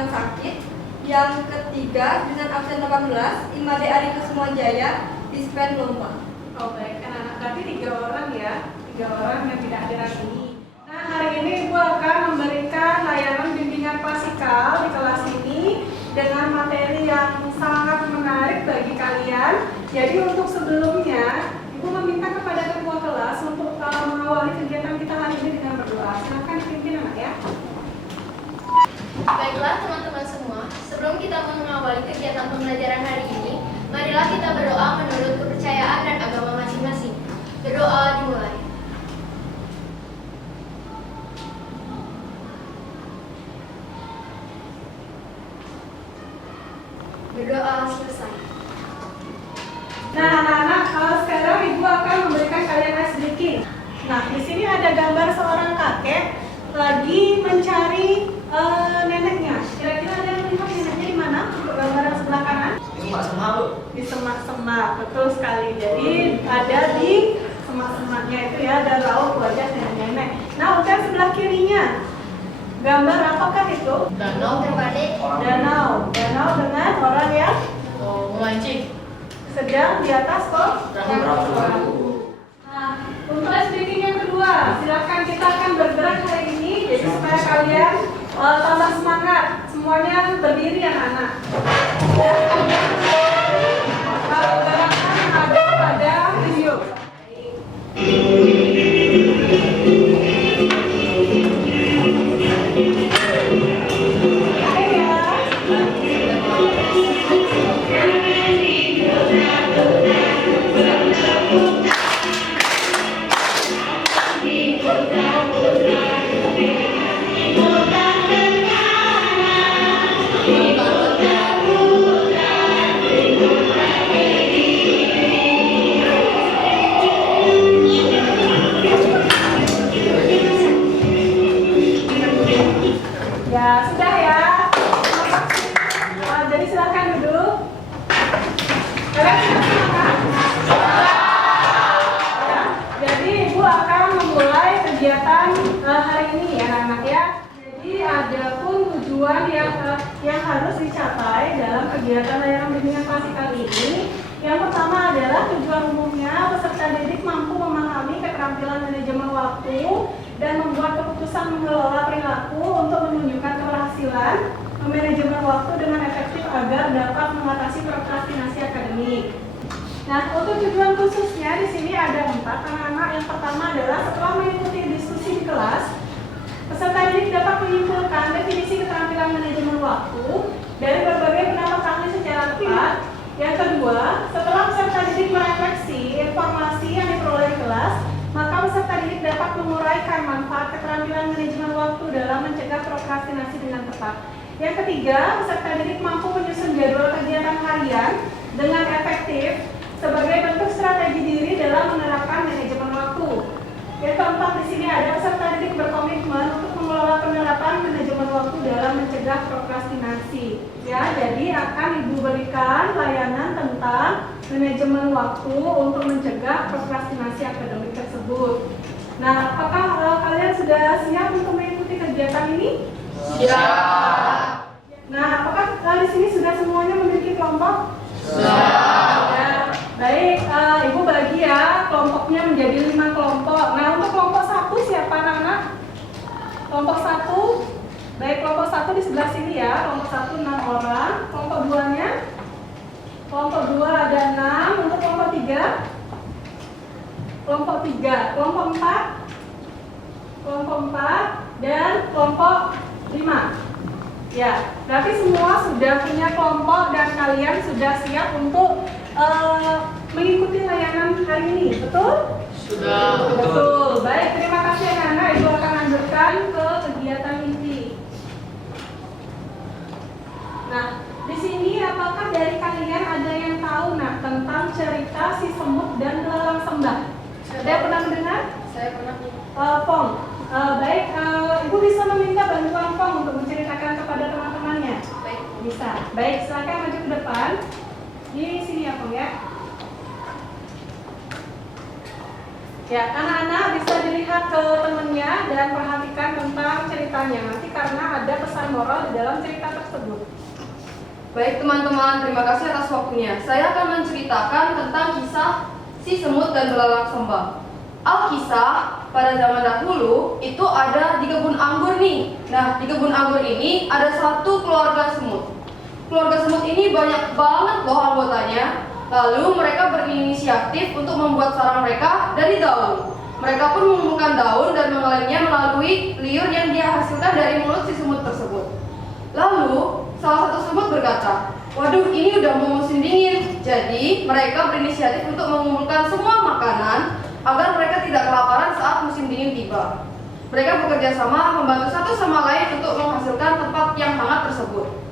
sedang sakit. Yang ketiga, dengan absen 18, Imade Ari Kusumanjaya dispen lomba. Oh baik, anak-anak, berarti 3 orang ya, 3 orang yang tidak hadir hari ini. Nah, hari ini Ibu akan memberikan layanan bimbingan klasikal di kelas ini dengan materi yang sangat menarik bagi kalian. Jadi untuk sebelumnya, Ibu meminta kepada ketua kelas untuk mengawali kegiatan kita hari ini dengan berdoa. Silakan dipimpin anak ya. Baiklah teman-teman semua, sebelum kita mengawali kegiatan pembelajaran hari ini, marilah kita berdoa menurut kepercayaan dan agama masing-masing. Berdoa dimulai. Berdoa selesai. Nah, anak-anak, sekarang Ibu akan memberikan kalian ice breaking. Nah, di sini ada gambar seorang kakek lagi mencari neneknya. Kira-kira ada yang melihat neneknya di mana? Untuk gambar yang sebelah kanan? Di semak-semak, Bu. Di semak-semak, betul sekali. Jadi ada di semak-semaknya itu ya, ada raut wajah nenek-nenek. Nah, untuk yang sebelah kirinya, gambar apakah itu? Danau terbalik. Danau dengan orang yang Memancing. sedang di atas kok? Perahu. Nah, untuk speaking yang kedua, silakan kita akan bergerak hari ini, jadi supaya kalian tambah semangat. Semuanya berdiri anak-anak. Gerakan ada pada video. Ya, sudah ya. Jadi silakan duduk. Kalian sudah semangat? Ya, jadi Ibu akan memulai kegiatan hari ini ya anak-anak ya. Jadi ada pun tujuan yang harus dicapai dalam kegiatan layanan bimbingan klasikal ini. Yang pertama adalah tujuan umumnya peserta didik mampu memahami keterampilan manajemen waktu dan membuat keputusan mengelola perilaku untuk menunjukkan keberhasilan memanajemen waktu dengan efektif agar dapat mengatasi prokrastinasi akademik. Nah, untuk tujuan khususnya di sini ada 4 anak-anak. Yang pertama adalah setelah mengikuti diskusi di kelas, peserta didik dapat menyimpulkan definisi keterampilan manajemen waktu dari berbagai pendapat ahli secara tepat. Yang kedua, setelah peserta didik merefleksi informasi yang diperoleh di kelas, maka peserta didik dapat menguraikan manfaat keterampilan manajemen waktu dalam mencegah prokrastinasi dengan tepat. Yang ketiga, peserta didik mampu menyusun jadwal kegiatan harian dengan efektif sebagai bentuk strategi diri dalam menerapkan manajemen waktu. Yang keempat, di sini ada peserta didik berkomitmen untuk mengelola penerapan manajemen waktu dalam mencegah prokrastinasi. Ya, jadi akan Ibu berikan layanan tentang manajemen waktu untuk mencegah prokrastinasi akademik tersebut. Nah, apakah kalian sudah siap untuk mengikuti kegiatan ini? Siap. Nah, apakah di sini sudah semuanya memiliki kelompok? Siap. Ya, baik, Ibu bagi ya kelompoknya menjadi 5 kelompok. Nah, untuk kelompok 1 siapa anak-anak? Kelompok 1, baik kelompok 1 di sebelah sini ya. Kelompok 1 6 orang. Kelompok 2-nya? Kelompok 2 ada 6. Untuk kelompok 3? Kelompok 3. Kelompok 4? Kelompok 4 dan kelompok 5. Ya, berarti semua sudah punya kelompok dan kalian sudah siap untuk mengikuti layanan hari ini, betul? Sudah. Betul. Baik, terima kasih anak-anak. Ibu akan lanjutkan ke kegiatan inti. Nah, di sini apakah dari kalian ada yang tahu tentang cerita si semut dan belalang sembah? Ada yang pernah mendengar? Saya pernah. Pong. Baik, Ibu bisa meminta bantuan Pong untuk menceritakan kepada teman-temannya. Baik. Bisa. Baik, silakan maju ke depan. Di sini ya Pong ya. Ya, anak-anak bisa dilihat ke temannya dan perhatikan tentang ceritanya nanti karena ada pesan moral di dalam cerita tersebut. Baik teman-teman, terima kasih atas waktunya. Saya akan menceritakan tentang kisah si semut dan belalang sembah. Alkisah pada zaman dahulu itu ada di kebun anggur nih. Nah, di kebun anggur ini ada satu keluarga semut. Keluarga semut ini banyak banget loh anggotanya. Lalu mereka berinisiatif untuk membuat sarang mereka dari daun. Mereka pun mengumpulkan daun dan mengelemnya melalui liur yang dia hasilkan dari mulut si semut tersebut. Lalu salah satu semut berkata, "Waduh, ini udah mau musim dingin." Jadi mereka berinisiatif untuk mengumpulkan semua makanan agar mereka tidak kelaparan saat musim dingin tiba. Mereka bekerja sama membantu satu sama lain untuk menghasilkan tempat yang hangat tersebut.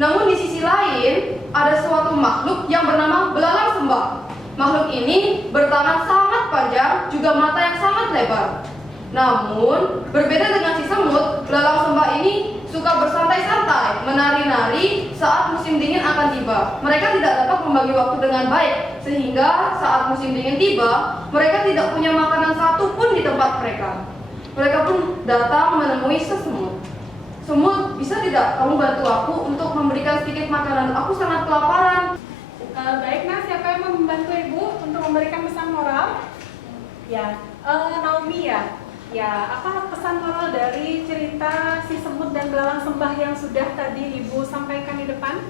Namun di sisi lain, ada suatu makhluk yang bernama belalang sembah. Makhluk ini bertangan sangat panjang, juga mata yang sangat lebar. Namun, berbeda dengan si semut, belalang sembah ini suka bersantai-santai, menari-nari saat musim dingin akan tiba. Mereka tidak dapat membagi waktu dengan baik, sehingga saat musim dingin tiba, mereka tidak punya makanan satu pun di tempat mereka. Mereka pun datang menemui sesemut. "Semut, bisa tidak kamu bantu aku untuk memberikan sedikit makanan? Aku sangat kelaparan." Baik, nah siapa yang mau membantu Ibu untuk memberikan pesan moral? Ya, Naomi ya. Ya, apa pesan moral dari cerita si semut dan belalang sembah yang sudah tadi Ibu sampaikan di depan?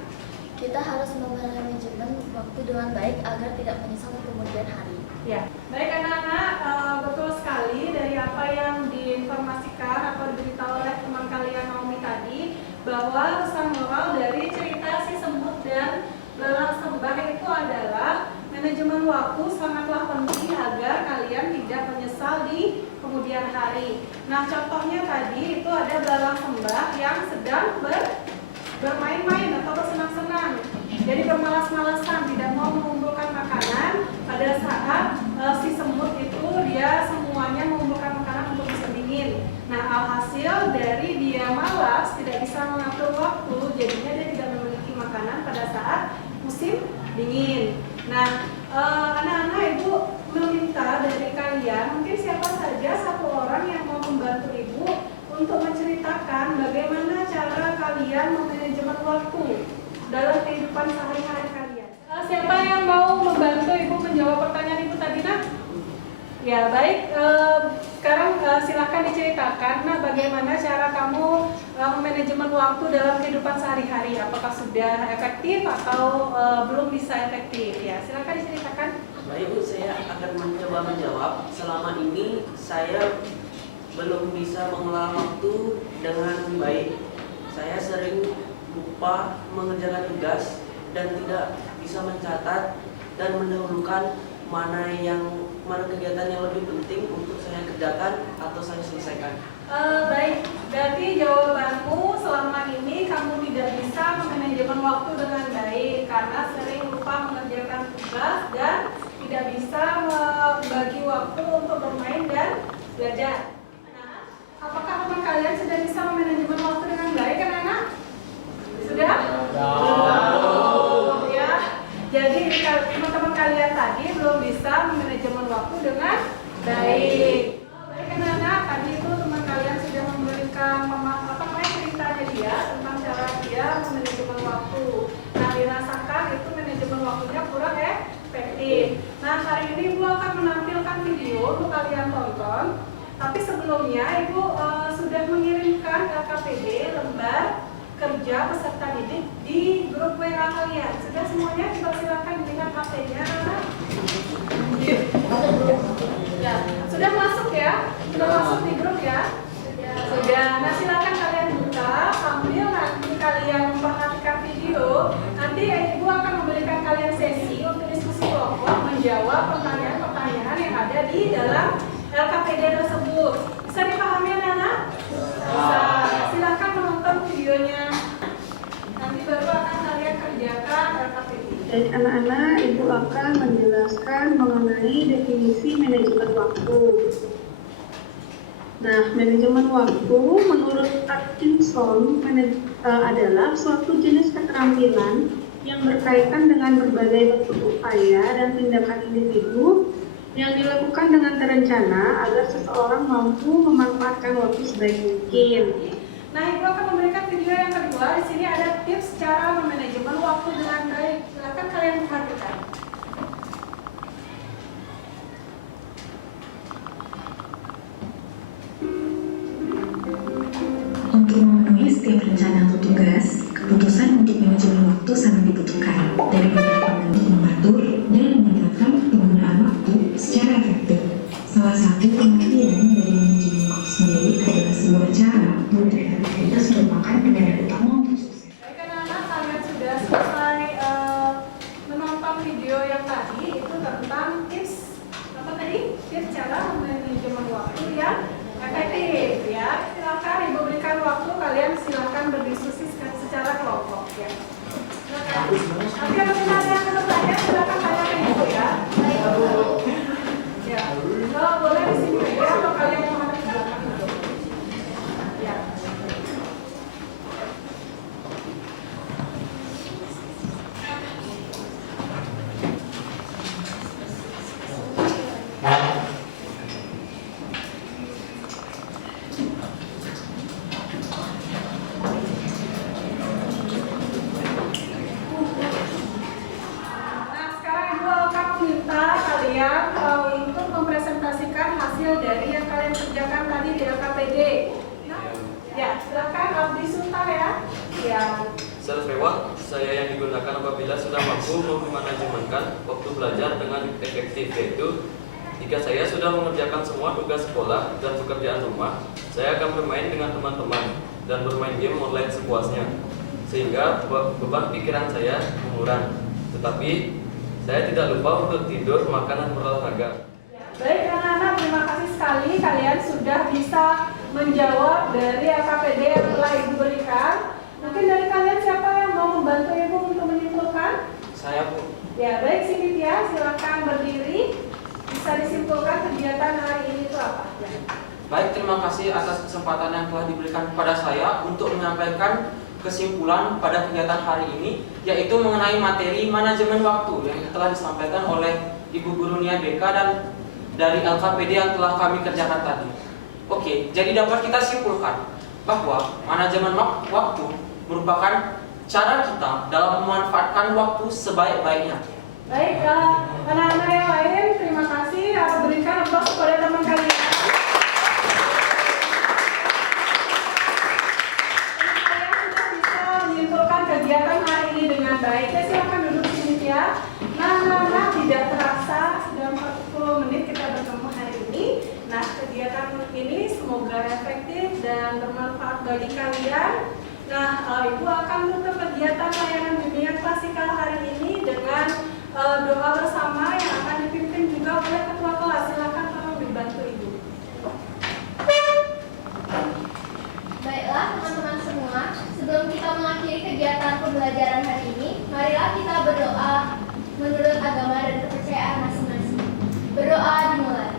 Kita harus memanajemen waktu dengan baik agar tidak menyesal di kemudian hari. Ya, baik anak-anak, betul sekali dari apa yang diinformasikan atau diberitahu oleh teman kalian Naomi tadi, bahwa pesan moral dari cerita si semut dan belalang sembah itu adalah manajemen waktu sangatlah penting agar kalian tidak menyesal di kemudian hari. Nah, contohnya tadi itu ada belalang sembah yang sedang bermain-main atau bersenang-senang. Jadi bermalas-malasan, tidak mau mengumpulkan makanan pada saat si semut itu dia semuanya mengumpulkan makanan untuk musim dingin. Nah, alhasil dari dia malas, tidak bisa mengatur waktu, jadinya dia tidak memiliki makanan pada saat musim dingin. Nah, anak-anak, Ibu meminta dari kalian, mungkin siapa saja satu orang yang mau membantu Ibu untuk menceritakan bagaimana cara kalian memanajemen waktu dalam kehidupan sehari-hari kalian. Siapa yang mau membantu Ibu menjawab pertanyaan Ibu tadi, Nak? Ya, baik. Sekarang silakan diceritakan, Nah, bagaimana cara kamu memanajemen waktu dalam kehidupan sehari-hari? Apakah sudah efektif atau belum bisa efektif? Ya, silakan diceritakan. Baik Bu, saya akan mencoba menjawab. Selama ini saya belum bisa mengelola waktu dengan baik. Saya sering lupa mengerjakan tugas dan tidak bisa mencatat dan mendahulukan mana kegiatan yang lebih penting untuk saya kerjakan atau saya selesaikan. Baik, berarti jawabanmu selama ini kamu tidak bisa memanajemen waktu dengan baik karena sering lupa mengerjakan tugas dan tidak bisa membagi waktu untuk bermain dan belajar. Nah, apakah teman kalian sudah bisa memanajemen waktu dengan baik, anak-anak? Sudah? Ya. Jadi teman-teman kalian tadi belum bisa memanajemen waktu dengan baik. Baik anak-anak, tadi itu teman kalian sudah memberikan ceritanya dia tentang cara dia memanajemen waktu. Nah, dirasakan itu manajemen waktunya kurang efektif. Nah, hari ini Ibu akan menampilkan video untuk kalian tonton. Tapi sebelumnya Ibu sudah mengirimkan LKPD lembar kerja peserta didik di grup WA kalian. Sudah semuanya? Silakan dengan HP-nya. Ya, sudah masuk ya? Sudah masuk di grup ya? Sudah. Nah, silakan kalian buka sambil nanti kalian memperhatikan video. Nanti Ibu akan memberikan kalian sesi untuk diskusi kelompok menjawab pertanyaan-pertanyaan yang ada di dalam LKPD tersebut. Bisa dipahami anak-anak? Bisa. Silakan menonton videonya. Nanti baru akan kalian kerjakan LKPD. Baik anak-anak, Ibu akan menjelaskan mengenai definisi manajemen waktu. Nah, manajemen waktu menurut Atkinson adalah suatu jenis keterampilan yang berkaitan dengan berbagai bentuk upaya dan tindakan individu yang dilakukan dengan terencana agar seseorang mampu memanfaatkan waktu sebaik mungkin. Nah, Ibu akan memberikan video yang kedua. Di sini ada tips cara memanajemen waktu dengan baik. Silakan kalian perhatikan. Untuk memenuhi setiap rencana atau tugas, keputusan untuk manajemen waktu sangat dibutuhkan dari beberapa bentuk mengatur dan menetapkan penggunaan waktu secara efektif. Salah satu pengertian dari manajemen waktu sendiri adalah sebuah cara untuk efektivitas merupakan kendala utama untuk sukses. Baik anak-anak, kalian sudah selesai menonton video yang tadi. Itu tentang tips apa tadi? Tips cara manajemen waktu yang efektif ya. Silakan Ibu berikan waktu, kalian silakan berdiskusi secara kelompok ya. Silakan. Nanti kalau ada yang bertanya silakan tanya ke Ibu ya. Ya. Kalau boleh di sini ya, atau kalian mau ada di belakang itu. Ya. Nah, sekarang Ibu akan meminta kalian untuk mempresentasikan hasil dari yang kalian kerjakan tadi di LKPD. Nah, ya, silakan Abdi Sultan ya. Ya. Self-reward saya yang digunakan apabila sudah mampu memanajemenkan waktu belajar dengan efektif, yaitu jika saya sudah mengerjakan semua tugas sekolah dan pekerjaan rumah, saya akan bermain dengan teman-teman dan bermain game online sepuasnya, sehingga beban pikiran saya mengurang. Tetapi saya tidak lupa untuk tidur, makan, dan berolahraga. Baik anak-anak, terima kasih sekali kalian sudah bisa menjawab dari LKPD yang telah Ibu berikan. Mungkin dari kalian siapa yang mau membantu Ibu untuk menyimpulkan? Saya Bu. Ya, baik Cynthia, silakan berdiri. Bisa disimpulkan kegiatan hari ini itu apa? Ya. Baik, terima kasih atas kesempatan yang telah diberikan kepada saya untuk menyampaikan kesimpulan pada kegiatan hari ini, yaitu mengenai materi manajemen waktu yang telah disampaikan oleh Ibu Guru Nia BK dan dari LKPD yang telah kami kerjakan tadi. Oke, jadi dapat kita simpulkan bahwa manajemen waktu merupakan cara kita dalam memanfaatkan waktu sebaik-baiknya. Baik, anak-anak yang lain, terima kasih. Berikan applause kepada teman kalian. Kalian sudah bisa menyimpulkan kegiatan hari ini dengan baik. Ya, silakan duduk di sini ya. Nah, tidak terasa sudah 40 menit kita bertemu hari ini. Nah, kegiatan ini semoga efektif dan bermanfaat bagi kalian. Nah, Ibu akan menutup kegiatan layanan bimbingan klasikal hari ini dengan doa bersama yang akan dipimpin juga oleh ketua kelas. Silakan tolong dibantu Ibu. Baiklah teman-teman semua, sebelum kita mengakhiri kegiatan pembelajaran hari ini, marilah kita berdoa menurut agama dan kepercayaan masing-masing. Berdoa dimulai.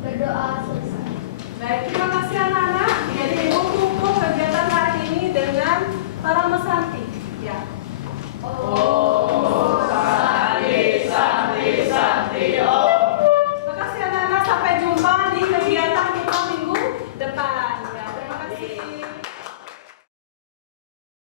Berdoa selesai. Baik, terima kasih anak-anak. Jadi Ibu tutup kegiatan hari ini dengan para mesanti. Ya. Oh, santi, santi, santi, oh. Terima kasih anak-anak. Sampai jumpa di kegiatan kita minggu depan. Ya, terima kasih.